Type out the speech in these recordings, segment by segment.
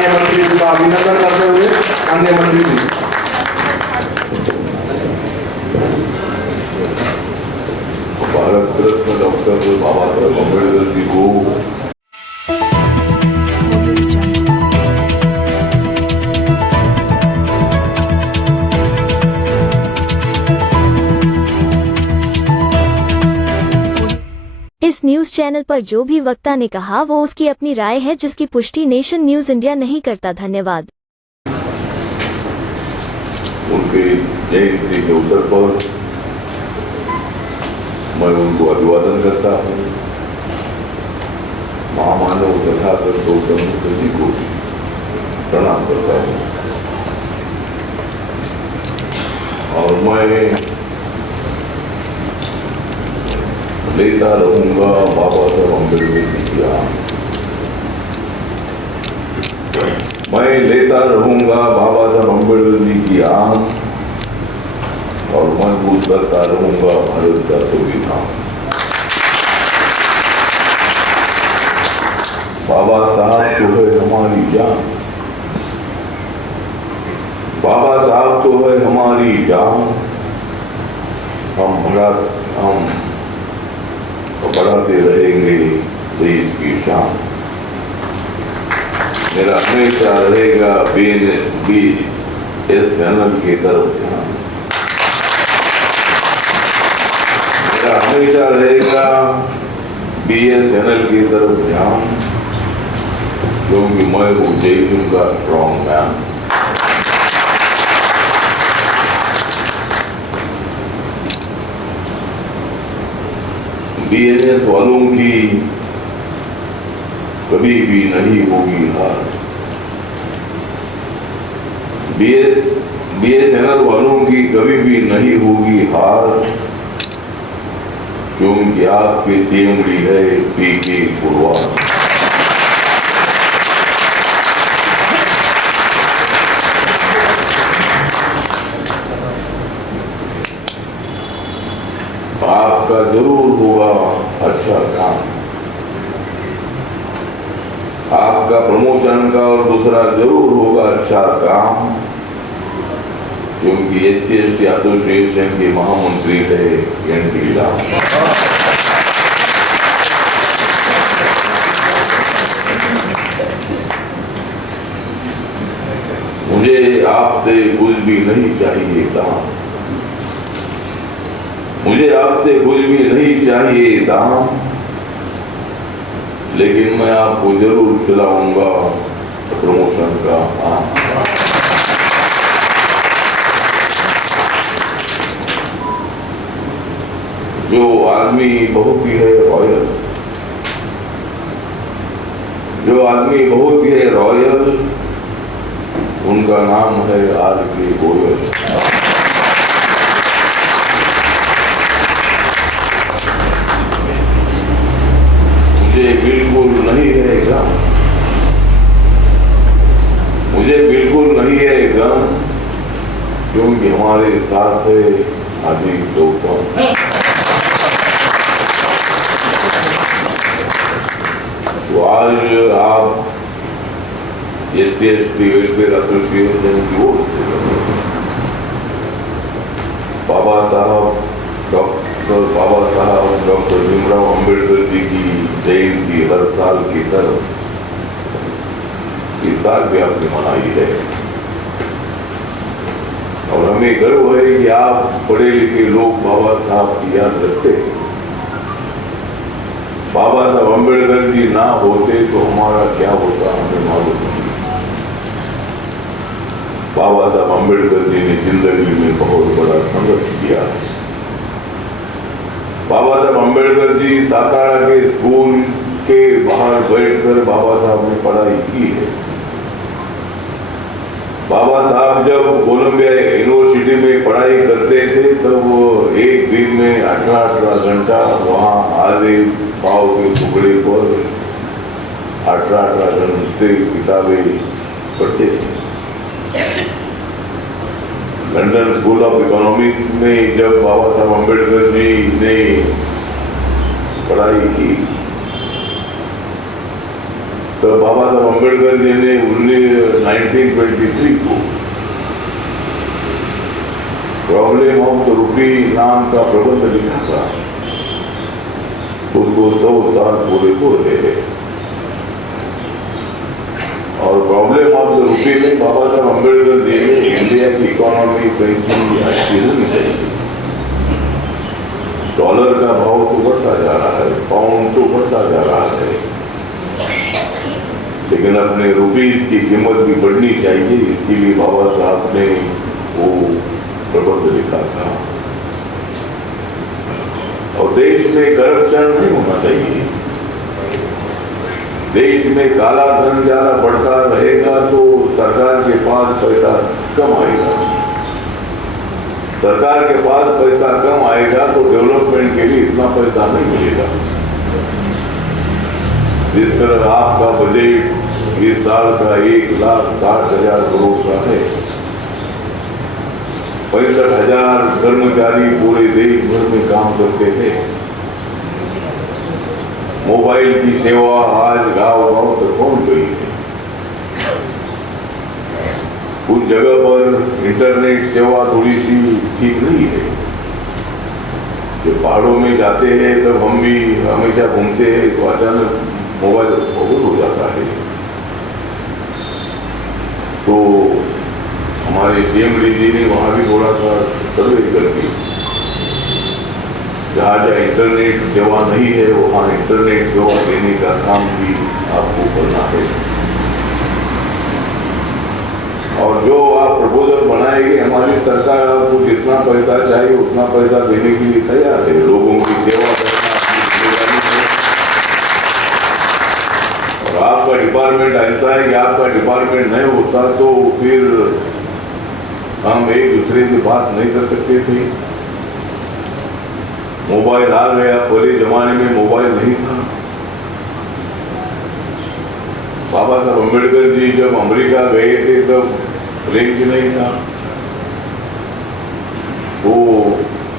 माननीय मंत्री जी का अभिनंदन करते हुए अन्य मंत्री जी। भारत रत्न डॉक्टर बाबा साहब अम्बेडकर जी को इस न्यूज चैनल पर जो भी वक्ता ने कहा वो उसकी अपनी राय है, जिसकी पुष्टि नेशन न्यूज इंडिया नहीं करता। धन्यवाद। उनके जयंती के अवसर पर मैं उनको अभिवादन करता हूँ। महामानव तथागत गौतम बुद्ध जी को प्रणाम करता हूँ और मैं लेता रहूंगा बाबा साहब अम्बेडकर जी की आम। मैं लेता रहूंगा बाबा साहब अम्बेडकर जी की आम और मजबूत करता रहूंगा भारत का संविधान। बाबा साहब तो है हमारी जान, बाबा साहब तो है हमारी जान। हम बढ़ाते रहेंगे देश की शान। मेरा हमेशा रहेगा BSNL की तरफ ध्यान। मेरा हमेशा रहेगा BSNL की तरफ ध्यान, क्योंकि मैं हूँ जय हिंद का स्ट्रॉन्ग मैन। BNS वालों की कभी भी नहीं होगी हार। BSNL वालों की कभी भी नहीं होगी हार, क्योंकि आपकी सेमड़ी है PK पुरवार। आपका जरूर होगा अच्छा काम। आपका प्रमोशन का और दूसरा जरूर होगा अच्छा काम, क्योंकि SC/ST एसोसिएशन के महामंत्री है NT राम। मुझे आपसे कुछ भी नहीं चाहिए दाम, मुझे आपसे कुछ भी नहीं चाहिए दाम, लेकिन मैं आपको जरूर खिलाऊंगा प्रमोशन का आम। जो आदमी बहुत ही है रॉयल, जो आदमी बहुत ही है रॉयल, उनका नाम है RK गोयल। मुझे बिल्कुल नहीं है गम, मुझे बिल्कुल नहीं है गम, क्योंकि हमारे साथ है अजीत गौतम। तो आज आप SC/ST वेलफेयर एसोसिएशन की ओर से बाबा साहब डॉक्टर भीमराव अम्बेडकर जी की जयंती हर साल की तरफ इस साल भी आपने मनाई है और हमें गर्व है कि आप पढ़े लिखे लोग बाबा साहब की याद रखते हैं। बाबा साहब अम्बेडकर जी ना होते तो हमारा क्या होता हमें मालूम नहीं। बाबा साहब अम्बेडकर जी ने जिंदगी में बहुत बड़ा संघर्ष किया है। बाबा साहब अम्बेडकर जी सातारा के स्कूल के बाहर बैठकर बाबा साहब ने पढ़ाई की है। बाबा साहब जब कोलंबिया यूनिवर्सिटी में पढ़ाई करते थे तब वो एक दिन में 18 घंटा वहाँ आधे पाव के टुकड़े पर 18 घंटे किताबें पढ़ते थे। लंदन स्कूल ऑफ इकोनॉमिक्स में जब बाबा साहब अम्बेडकर जी ने पढ़ाई की तो बाबा साहब अम्बेडकर जी ने 1923 को प्रॉब्लम ऑफ द रूपी नाम का प्रबंध लिखा था। उसको 100 साल पूरे हो रहे हैं और प्रॉब्लम ऑफ द रूपी में बाबा साहब अम्बेडकर जी ने इंडिया की इकोनॉमी कैसी अच्छी होनी चाहिए। डॉलर का भाव तो बढ़ता जा रहा है, पाउंड तो बढ़ता जा रहा है, लेकिन अपने रुपीज की कीमत भी बढ़नी चाहिए। इसके लिए बाबा साहब ने वो प्रबंध लिखा था। और देश में करप्शन नहीं होना चाहिए। देश में काला धन ज्यादा बढ़ता रहेगा तो सरकार के पास पैसा कम आएगा। सरकार के पास पैसा कम आएगा तो डेवलपमेंट के लिए इतना पैसा नहीं मिलेगा। जिस तरह आपका बजट इस साल का 1,60,000 करोड़ का है, 65,000 कर्मचारी पूरे देश भर में काम करते हैं। मोबाइल की सेवा आज गांव-गांव तक पहुंच गई है। कुछ जगह पर इंटरनेट सेवा थोड़ी सी ठीक नहीं है। जब पहाड़ों में जाते हैं तब हम भी हमेशा घूमते हैं तो अचानक मोबाइल बहुत हो जाता है। तो हमारे सीएम जी ने वहां भी थोड़ा सा सर्वे कर दी। जहां इंटरनेट सेवा नहीं है वहां इंटरनेट सेवा देने का काम भी आपको करना है। और जो आप प्रपोजल बनाएंगे, हमारी सरकार आपको जितना पैसा चाहिए उतना पैसा देने के लिए तैयार है। लोगों की सेवा करना अपनी जिम्मेदारी है। और आपका डिपार्टमेंट ऐसा है कि आपका डिपार्टमेंट नहीं होता तो फिर हम एक दूसरे से बात नहीं कर सकते थे। मोबाइल आ गया, पहले जमाने में मोबाइल नहीं था। बाबा साहब अम्बेडकर जी जब अमेरिका गए थे तब रेंज नहीं था। वो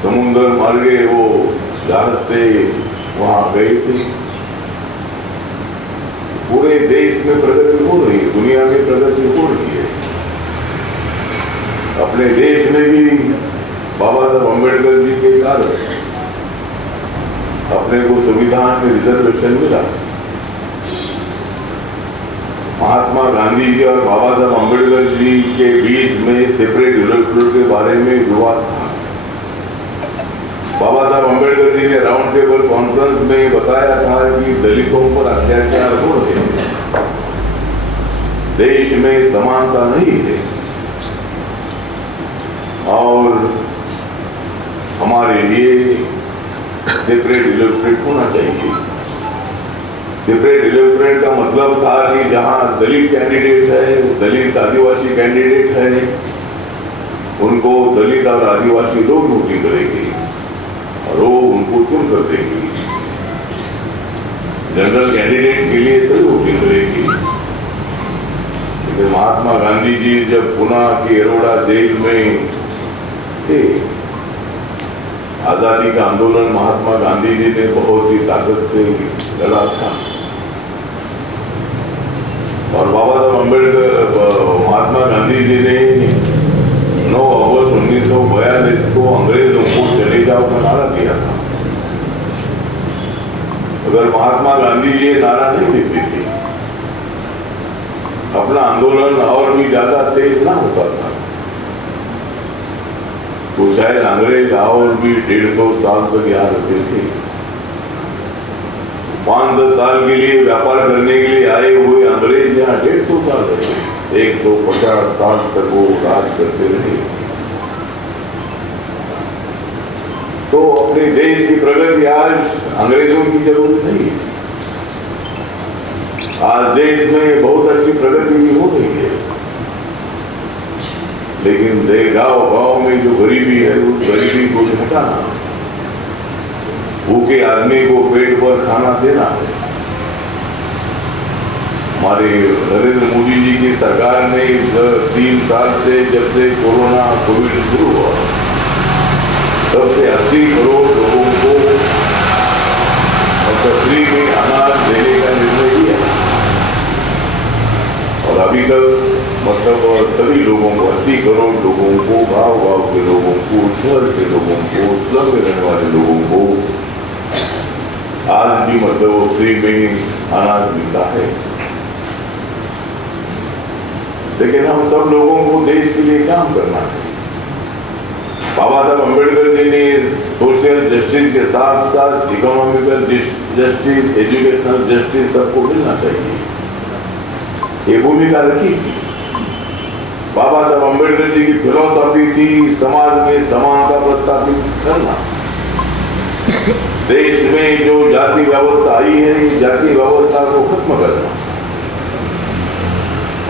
समुद्र मार्गे वो जहाज से वहां गए थे। पूरे देश में प्रगति हो रही है, दुनिया में प्रगति हो रही है। अपने देश में भी बाबा साहब अम्बेडकर जी के कारण अपने को संविधान में रिजर्वेशन मिला। महात्मा गांधी जी और बाबा साहब अम्बेडकर जी के बीच में सेपरेट इलेक्टोरेट के बारे में विवाद था। बाबा साहब अम्बेडकर जी ने राउंड टेबल कॉन्फ्रेंस में बताया था कि दलितों पर अत्याचार हो रहे हैं, देश में समानता नहीं है और हमारे लिए सेपरेट इलेक्टोरेट होना चाहिए। सेपरेट इलेक्टोरेट का मतलब था कि जहां दलित कैंडिडेट है, दलित आदिवासी कैंडिडेट है, उनको दलित और आदिवासी लोग वोटिंग करेंगे और वो उनको चुन कर देंगे। जनरल कैंडिडेट के लिए सभी वोटिंग करेंगे। लेकिन महात्मा गांधी जी जब पुणे की अरोड़ा जेल में थे, आजादी का आंदोलन महात्मा गांधी जी ने बहुत ही ताकत से लड़ा था और बाबा साहब अम्बेडकर महात्मा गांधी जी ने 9 अगस्त 1942 को अंग्रेजों को चले जाओ का नारा दिया था। अगर महात्मा गांधी जी नारा नहीं देते थे, अपना आंदोलन और भी ज्यादा तेज ना होता था तो शायद अंग्रेज और भी 150 साल तक यहाँ रहते थे। 5-10 साल के लिए व्यापार करने के लिए आए हुए अंग्रेज यहाँ 150 साल रहे, 150 साल तक वो राज करते रहे। तो अपने देश की प्रगति आज अंग्रेजों की जरूरत नहीं है। आज देश में बहुत अच्छी प्रगति भी हो रही है, लेकिन गांव में जो गरीबी है उस गरीबी को हटाना, भूखे आदमी को पेट पर खाना देना है। हमारे नरेंद्र मोदी जी की सरकार ने 3 साल से जब से कोविड शुरू हुआ तब से 80 करोड़ लोगों को फ्री में अनाज देने का निर्णय लिया और अभी तक मतलब सभी लोगों को, 80 करोड़ लोगों को, गांव-गांव के लोगों को, शहर के लोगों को, स्लम में रहने वाले लोगों को आज भी मतलब फ्री में अनाज मिलता है। लेकिन हम सब लोगों को देश के लिए काम करना है। बाबा साहब अम्बेडकर जी ने सोशल जस्टिस के साथ साथ इकोनॉमिकल जस्टिस, एजुकेशनल जस्टिस सबको मिलना चाहिए, ये भूमिका रखी थी। बाबा साहब अम्बेडकर जी की फिलोसॉफी थी समाज में समानता प्रस्थापित करना। देश में जो जाति व्यवस्था आई है, इस जाति व्यवस्था को खत्म करना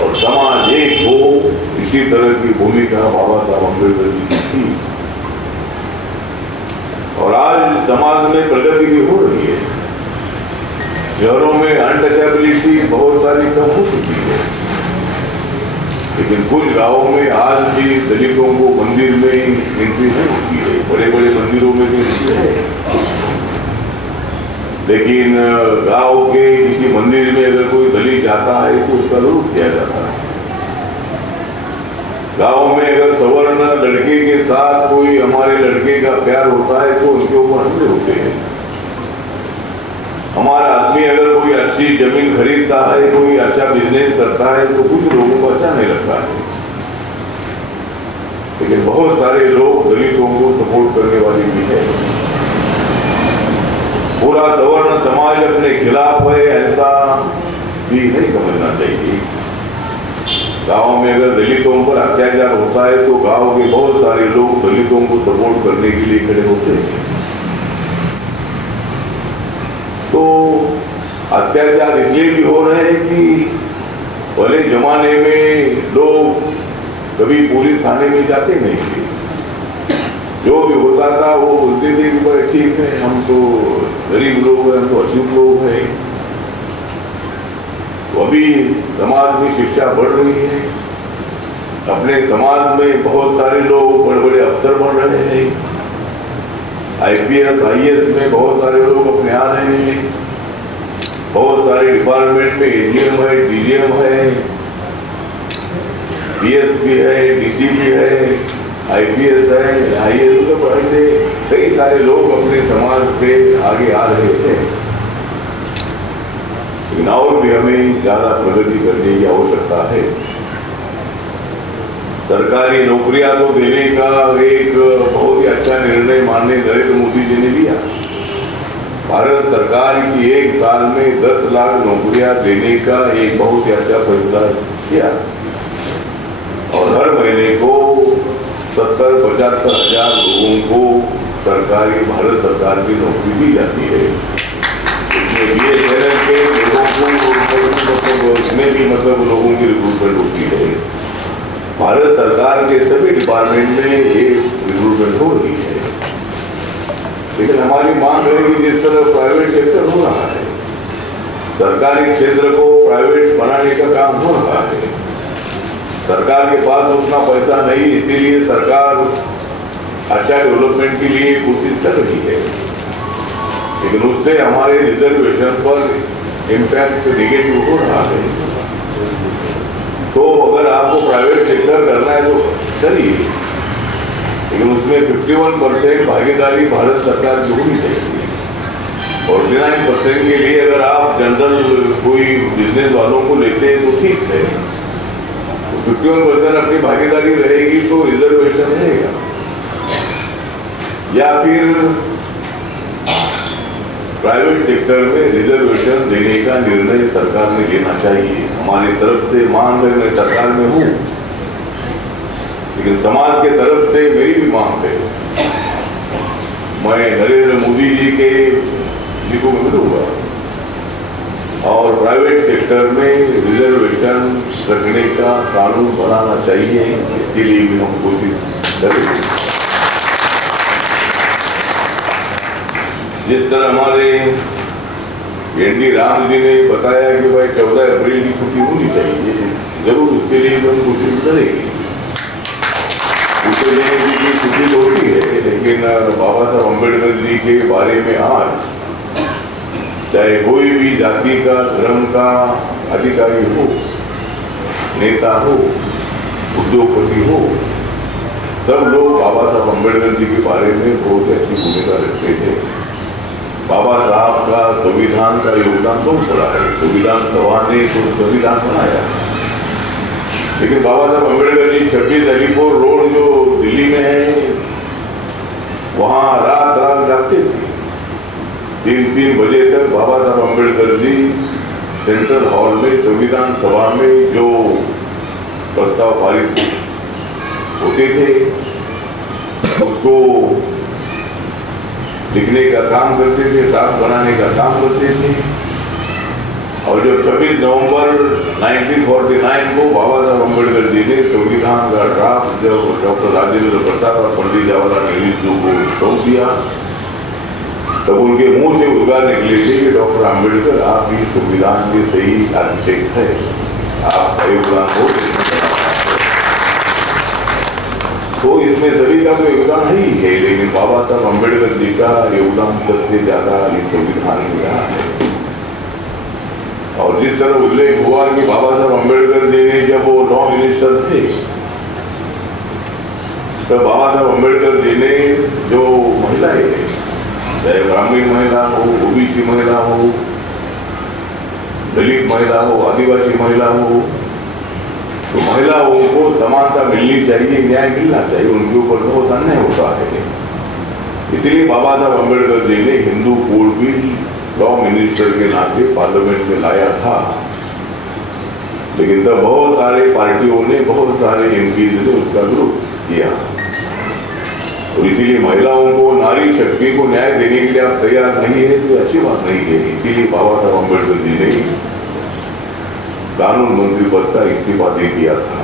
और समाज एक हो, इसी तरह की भूमिका बाबा साहब अम्बेडकर जी की थी। और आज समाज में प्रगति भी हो रही है। शहरों में अनटचेबिलिटी बहुत सारी कम हो चुकी है, लेकिन कुछ गांवों में आज भी दलितों को मंदिर में एंट्री नहीं होती है। बड़े बड़े मंदिरों में भी एंट्री है, लेकिन गांव के किसी मंदिर में अगर कोई दलित जाता है तो उसका विरोध किया जाता है। गांव में अगर सवर्ण लड़के के साथ कोई हमारे लड़के का प्यार होता है तो उनके ऊपर हमले होते हैं। हमारा आदमी अगर कोई अच्छी जमीन खरीदता है, कोई अच्छा बिजनेस करता है तो कुछ लोगों को अच्छा नहीं लगता है, लेकिन बहुत सारे लोग दलितों को सपोर्ट करने वाले भी है। पूरा सवर्ण समाज अपने खिलाफ है, ऐसा भी नहीं समझना चाहिए। गांव में अगर दलितों पर अत्याचार होता है तो गांव के बहुत सारे लोग दलितों को सपोर्ट करने के लिए खड़े होते हैं। तो अत्याचार इसलिए भी हो रहे हैं कि पहले जमाने में लोग कभी पुलिस थाने में जाते नहीं थे। जो भी होता था वो बोलते थे कि भाई ठीक है, हम तो गरीब लोग हैं, हम तो अछूत लोग हैं। तो अभी समाज में शिक्षा बढ़ रही है, अपने समाज में बहुत सारे लोग बड़े बड़े अफसर बन रहे हैं। IPS, IAS में बहुत सारे लोग अपने आ रहे हैं। बहुत सारे डिपार्टमेंट में AGM है, DGM है, DSP है, DCP है, IPS है, IAS, तो ऐसे कई सारे लोग अपने समाज से आगे आ रहे हैं। लेकिन और भी हमें ज्यादा प्रगति करने की आवश्यकता है। सरकारी नौकरियां तो देने का एक बहुत ही अच्छा निर्णय माननीय नरेंद्र मोदी जी ने लिया। भारत सरकार की एक साल में 10 लाख नौकरियां देने का एक बहुत ही अच्छा फैसला किया और हर महीने को 70-75 हजार लोगों को सरकारी भारत सरकार की नौकरी दी जाती है। BSNL के लोगों को उसमें भी मतलब लोगों की रिक्रूटमेंट होती है। भारत सरकार के सभी डिपार्टमेंट में ये रिक्रूटमेंट हो रही है। लेकिन हमारी मांग है कि जिस तरह प्राइवेट सेक्टर हो रहा है, सरकारी क्षेत्र को प्राइवेट बनाने का काम हो रहा है। सरकार के पास उतना पैसा नहीं, इसीलिए सरकार अच्छा डेवलपमेंट के लिए कोशिश कर रही है, लेकिन उससे हमारे रिजर्वेशन पर इम्पैक्ट नेगेटिव हो रहा है। तो अगर आपको प्राइवेट सेक्टर करना है तो करिए, लेकिन उसमें 51% भागीदारी भारत सरकार की होनी चाहिए। 49% के लिए अगर आप जनरल कोई बिजनेस वालों को लेते हैं तो ठीक है, 51% अपनी भागीदारी रहेगी तो रिजर्वेशन रहेगा। या फिर प्राइवेट सेक्टर में रिजर्वेशन देने का निर्णय सरकार ने लेना चाहिए। हमारी तरफ से मांग है, मैं सरकार में हूं, लेकिन समाज के तरफ से मेरी भी मांग है। मैं नरेंद्र मोदी जी को मिलूंगा और प्राइवेट सेक्टर में रिजर्वेशन रखने का कानून बनाना चाहिए, इसके लिए भी हम कोशिश करेंगे। जिस तरह हमारे एनडी राम जी ने बताया कि भाई 14 अप्रैल की छुट्टी होनी चाहिए, जरूर उसके लिए हम कोशिश करेंगे। उसके लिए भी छुट्टी होती है, लेकिन बाबा साहब अम्बेडकर जी के बारे में आज चाहे कोई भी जाति का, धर्म का अधिकारी हो, नेता हो, उद्योगपति हो, सब लोग बाबा साहब अम्बेडकर जी के बारे में बहुत अच्छी भूमिका रखते थे। बाबा साहब का संविधान का योगदान बहुत बड़ा है। संविधान सभा ने तो संविधान बनाया, लेकिन बाबा साहब अम्बेडकर जी 26 अलीपुर रोड जो दिल्ली में है, वहां रात रात जागते थे। 3-3 बजे तक बाबा साहब अम्बेडकर जी सेंट्रल हॉल में संविधान सभा में जो प्रस्ताव पारित होते थे उसको लिखने का काम करते थे, ड्राफ्ट बनाने का काम करते थे। और जब 26 नवंबर 1949 को बाबा साहब अम्बेडकर जी ने संविधान का ड्राफ्ट जब डॉक्टर राजेंद्र प्रसाद और पंडित जवाहरलाल नेहरू को सौंप दिया, तब उनके मुंह से उद्गार निकले थे कि डॉक्टर अम्बेडकर आप ही संविधान के सही आर्किटेक्ट है, आपका योगदान हो। तो इसमें सभी का तो योगदान ही है, लेकिन बाबा साहब अम्बेडकर जी का योगदान सबसे ज्यादा इस संविधान में रहा है। और जिस तरह उल्लेख हुआ कि बाबा साहब अम्बेडकर जी ने जब वो लॉ मिनिस्टर थे, तब बाबा साहब अम्बेडकर जी ने जो महिलाएं थे, चाहे ग्रामीण महिला हो, ओबीसी महिला हो, दलित महिला हो, आदिवासी महिला हो, तो महिलाओं को समानता मिलनी चाहिए, न्याय मिलना चाहिए, उनके ऊपर बहुत अन्याय होता है। इसीलिए बाबा साहब अम्बेडकर जी ने हिंदू कोड भी लॉ मिनिस्टर के नाते पार्लियामेंट में लाया था। लेकिन तब बहुत सारे पार्टियों ने, बहुत सारे एमपीज ने उसका विरोध किया। और इसीलिए महिलाओं को, नारी शक्ति को न्याय देने के लिए आप तैयार नहीं है तो अच्छी बात नहीं है। इसीलिए बाबा साहब अम्बेडकर जी ने कानून मंत्री पद का इस्तीफा दे दिया था।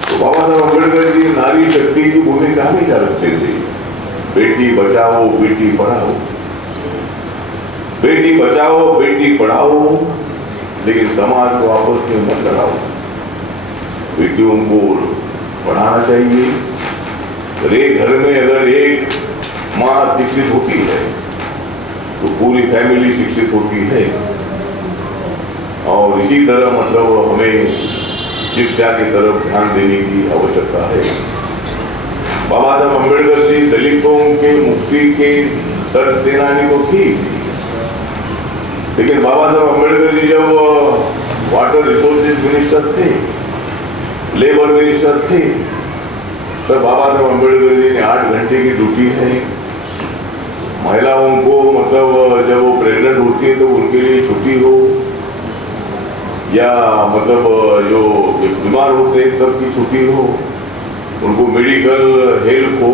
तो बाबा साहब अम्बेडकर जी नारी शक्ति की भूमिका हमेशा रखते थे। बेटी बचाओ, बेटी पढ़ाओ, बेटी बचाओ, बेटी पढ़ाओ, लेकिन समाज को आपस में मत लड़ाओ। बेटियों को पढ़ाना चाहिए। एक घर में अगर एक माँ शिक्षित होती है तो पूरी फैमिली शिक्षित होती है। और इसी तरह मतलब हमें शिक्षा की तरफ ध्यान देने की आवश्यकता है। बाबा साहब अम्बेडकर जी दलितों के मुक्ति के सर सेनानी तो थी, लेकिन बाबा साहब अम्बेडकर जी जब वाटर रिसोर्सेज मिनिस्टर थे, लेबर मिनिस्टर थे, तब बाबा साहब अम्बेडकर जी ने 8 घंटे की ड्यूटी है। महिलाओं को मतलब जब वो प्रेग्नेंट होती है तो उनके लिए छुट्टी हो, या मतलब जो बीमार होते हैं तब की छुट्टी हो, उनको मेडिकल हेल्प हो।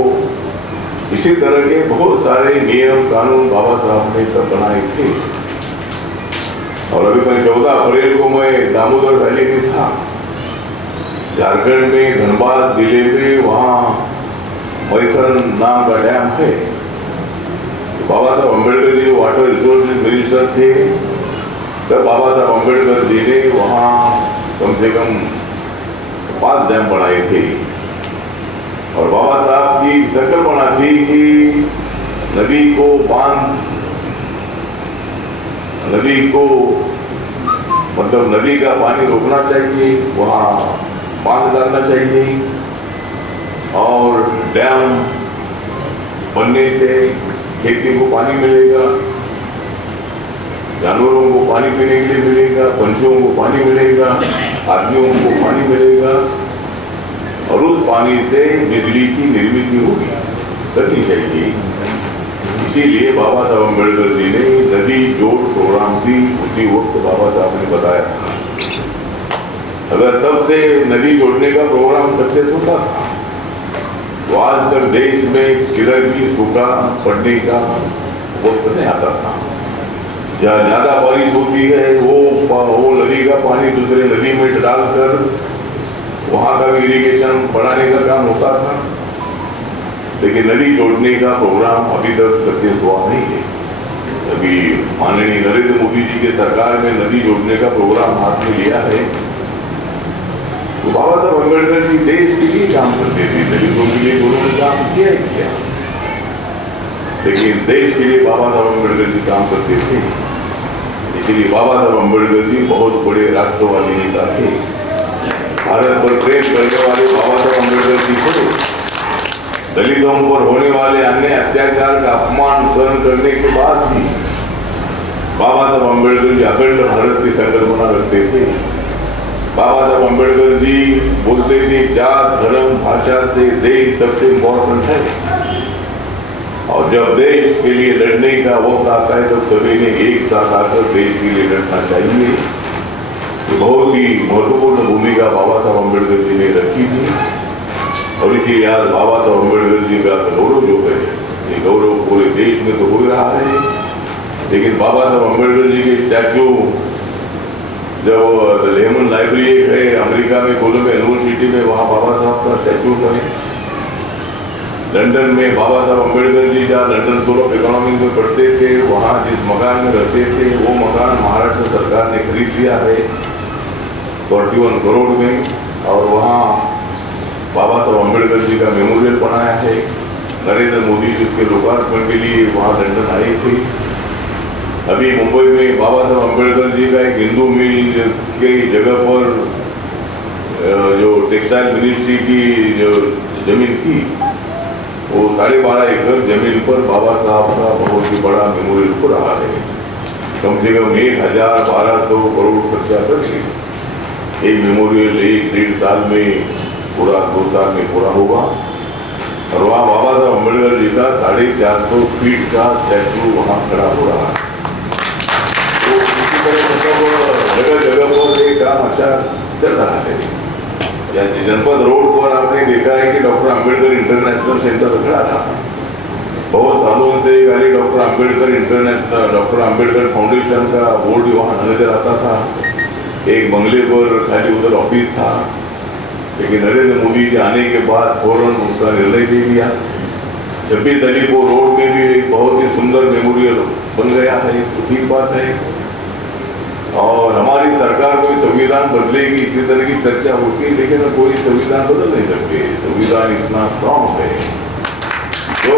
इसी तरह के बहुत सारे नियम कानून बाबा साहब ने तब बनाए थे। और अभी मैं 14 अप्रैल को मैं दामोदर वैली में था, झारखंड में धनबाद जिले में, वहां मैथन नाम का डैम है। तो बाबा Saheb Ambedkar ji water resources minister थे, तब बाबा साहब अम्बेडकर जी ने वहां कम से कम 5 डैम बनाए थे। और बाबा साहब की संकल्पना थी कि नदी को मतलब नदी का पानी रोकना चाहिए, वहां बांध डालना चाहिए। और डैम बनने से खेती को पानी मिलेगा, जानवरों को पानी पीने के लिए मिलेगा, पंछियों को पानी मिलेगा, आदमियों को पानी मिलेगा, और उस पानी से बिजली की निर्मित होगी, करनी चाहिए। इसीलिए बाबा साहब अम्बेडकर जी ने नदी जोड़ प्रोग्राम भी उसी वक्त बाबा साहब ने बताया था। अगर तब से नदी जोड़ने का प्रोग्राम सक्सेस होता था तो आज तक देश में किधर भी सूखा पड़ने का वक्त नहीं आता था। जहाँ ज्यादा बारिश होती है वो नदी का पानी दूसरे नदी में डालकर वहां का भी इरिगेशन बढ़ाने का काम होता था, लेकिन नदी जोड़ने का प्रोग्राम अभी तक सक्सेस हुआ नहीं है। अभी माननीय नरेंद्र मोदी जी के सरकार में नदी जोड़ने का प्रोग्राम हाथ में लिया है। तो बाबा साहब अम्बेडकर जी देश के लिए काम करते थे, दलितों के लिए उन्होंने काम किया ही किया, लेकिन देश के लिए बाबा साहब अम्बेडकर जी काम करते थे। इसलिए बाबा साहब अम्बेडकर जी बहुत बड़े राष्ट्रवादी नेता थे। भारत पर प्रेम करने वाले बाबा साहब अम्बेडकर जी थे। दलितों पर होने वाले अन्य अत्याचार का अपमान सहन करने के बाद भी बाबा साहब अम्बेडकर जी अखंड भारत की संकल्पना रखते थे। बाबा साहब अम्बेडकर जी बोलते थे जात धर्म भाषा से देश सबसे इम्पोर्टेंट है, और जब देश के लिए लड़ने का वक्त आता है तो सभी ने एक साथ आकर देश के लिए लड़ना चाहिए। तो बहुत ही महत्वपूर्ण भूमिका बाबा साहब अम्बेडकर जी ने रखी थी, और इसीलिए आज बाबा साहब अम्बेडकर जी का गौरव जो है, ये गौरव पूरे देश में तो हो रहा है। लेकिन बाबा साहब अम्बेडकर जी के स्टैच्यू जब लेमन लाइब्रेरी है अमेरिका में कोलंबिया यूनिवर्सिटी में, वहां बाबा साहब का स्टैच्यू है। लंदन में बाबा साहब अम्बेडकर जी जहाँ लंदन स्कूल ऑफ इकोनॉमिक्स में पढ़ते थे, वहां जिस मकान में रहते थे वो मकान महाराष्ट्र सरकार ने खरीद लिया है 41 करोड़ में, और वहाँ बाबा साहब अम्बेडकर जी का मेमोरियल बनाया है। नरेंद्र मोदी जी उसके लोकार्पण के लिए वहाँ लंदन आए थे। अभी मुंबई में बाबा साहब अम्बेडकर जी का एक हिंदू मिल के जगह पर जो टेक्सटाइल मिनिस्ट्री की जो जमीन थी, वो 12.5 एकड़ जमीन पर बाबा साहब का बहुत ही बड़ा मेमोरियल हो रहा है। कम से कम 1,1200 करोड़ खर्चा करके एक मेमोरियल 1-1.5 साल में पूरा 2 साल में पूरा होगा, और वहाँ बाबा साहब अम्बेडकर जी का 450 फीट का स्टैच्यू वहाँ खड़ा हो रहा है। तो इसी तरह मतलब जगह जगह पर एक काम अच्छा चल रहा है। या जनपद रोड पर आपने देखा है कि डॉक्टर अम्बेडकर इंटरनेशनल सेंटर खड़ा था। बहुत सालों से खाली doctor Ambedkar international, doctor Ambedkar foundation का बोर्ड वहाँ नजर आता था। एक बंगले पर खाली उधर ऑफिस था, लेकिन नरेंद्र मोदी जी आने के बाद फौरन उसका निर्णय ले लिया। 26 अलीपुर रोड में भी एक बहुत ही सुंदर मेमोरियल बन गया है, तो ठीक बात है। और हमारी सरकार कोई संविधान बदलेगी इसी तरह की चर्चा होती है, लेकिन कोई संविधान बदल नहीं सकते। संविधान इतना स्ट्रांग है, तो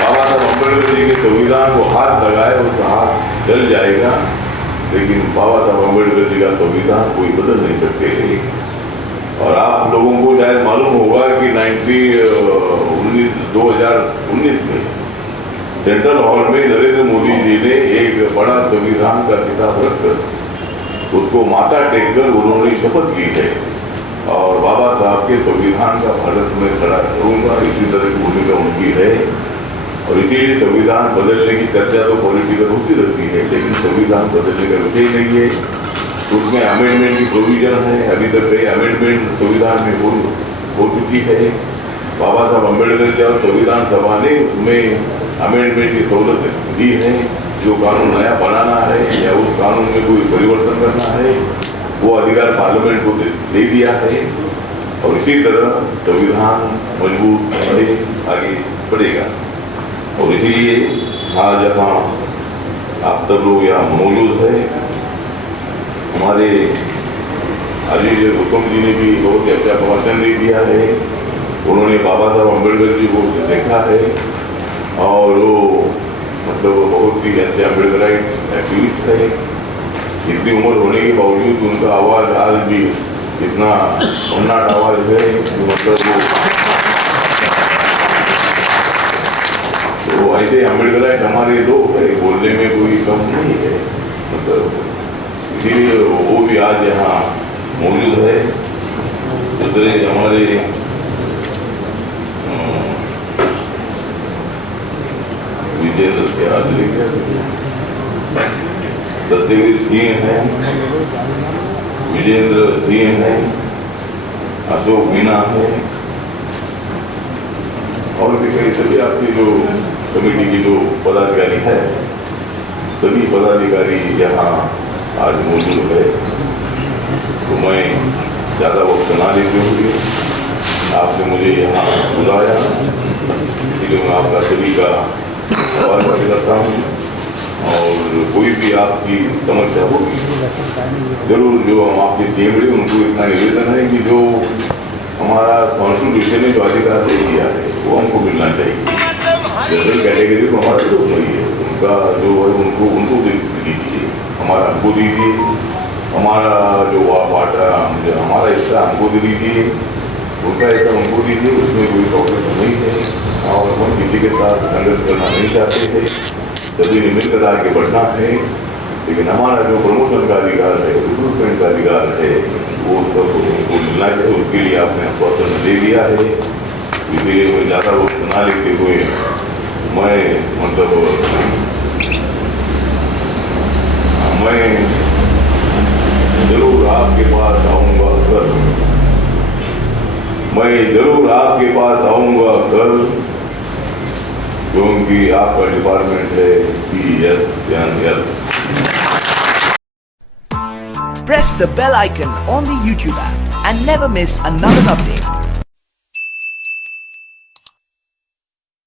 बाबा साहब अम्बेडकर जी के संविधान को हाथ लगाए उसका हाथ जल जाएगा, लेकिन बाबा साहब अम्बेडकर जी का संविधान कोई बदल नहीं सकते। और आप लोगों को शायद मालूम होगा कि 2019 में सेंट्रल हॉल में नरेंद्र मोदी जी ने एक बड़ा संविधान का किताब रखकर उसको माथा टेककर उन्होंने शपथ ली है, और बाबा साहब के संविधान का भारत में खड़ा करूंगा, इसी तरह की भूमिका उनकी है। और इसीलिए संविधान बदलने की चर्चा तो पॉलिटिकल होती रहती है, लेकिन संविधान बदलने का विषय नहीं है। उसमें अमेंडमेंट की प्रोविजन है, अभी तक कई अमेंडमेंट संविधान में हो चुकी है। बाबा साहब अम्बेडकर जी और संविधान सभा ने उसमें अमेंडमेंट की सहूलत दी है। जो कानून नया बनाना है या उस कानून में कोई परिवर्तन करना है, वो अधिकार पार्लियामेंट को दे दिया है, और इसी तरह संविधान मजबूत आगे बढ़ेगा। और इसीलिए आज जहाँ आप सब लोग यहाँ मौजूद है, हमारे अजीज हुकुम जी ने भी बहुत अच्छा प्रवचन दे दिया है। उन्होंने बाबा साहब अम्बेडकर जी को देखा है, और वो मतलब बहुत ही ऐसे अम्बेडकराइट एक्टिविस्ट है। इतनी उम्र होने के बावजूद उनका आवाज आज भी इतना भन्नाट आवाज है, मतलब वो ऐसे अम्बेडकराइट हमारे लोग है, बोलने में कोई कम नहीं है। मतलब इसीलिए वो भी आज यहाँ मौजूद है। दूसरे हमारे विजेंद्र से हाजिरी है, सत्यवीर सिंह है, विजेंद्र सिंह है, अशोक मीना है, और भी कई सभी आपकी जो कमेटी की जो पदाधिकारी है, सभी पदाधिकारी यहाँ आज मौजूद है। तो मैं ज्यादा वक्त ना लेते हुए आपने मुझे यहाँ बुलाया, इसलिए मैं आपका सभी का आभार व्यक्त करता हूँ। और कोई भी आपकी समस्या होगी जरूर, जो हम आपके सीएम रहे उनको इतना निवेदन है कि जो हमारा कॉन्स्टिट्यूशन ने जो अधिकार दे दिया है वो हमको मिलना चाहिए। जनरल कैटेगरी को हमारा जो नहीं है, उनका जो है उनको दीजिए, हमको दीजिए, हमारा जो वाटा हमारा हिस्सा हमको दे दीजिए, उनका हिस्सा उनको दीजिए। उसमें कोई प्रॉब्लम नहीं है और हम किसी के साथ संघर्ष करना नहीं चाहते थे, सभी ने मिलकर आगे बढ़ना है। लेकिन हमारा जो प्रमोशन का अधिकार है, रिक्रूटमेंट का अधिकार है, वो सब उनको मिलना चाहिए। उसके लिए आपने आश्वासन दे दिया है, इसलिए मैं ज़्यादा वक्त ना लेते हुए मैं जरूर आपके पास आऊंगा कल, मैं जरूर आपके पास आऊंगा कल, क्योंकि आपका डिपार्टमेंट है PSNL। Press the bell icon on the YouTube app and never miss another update.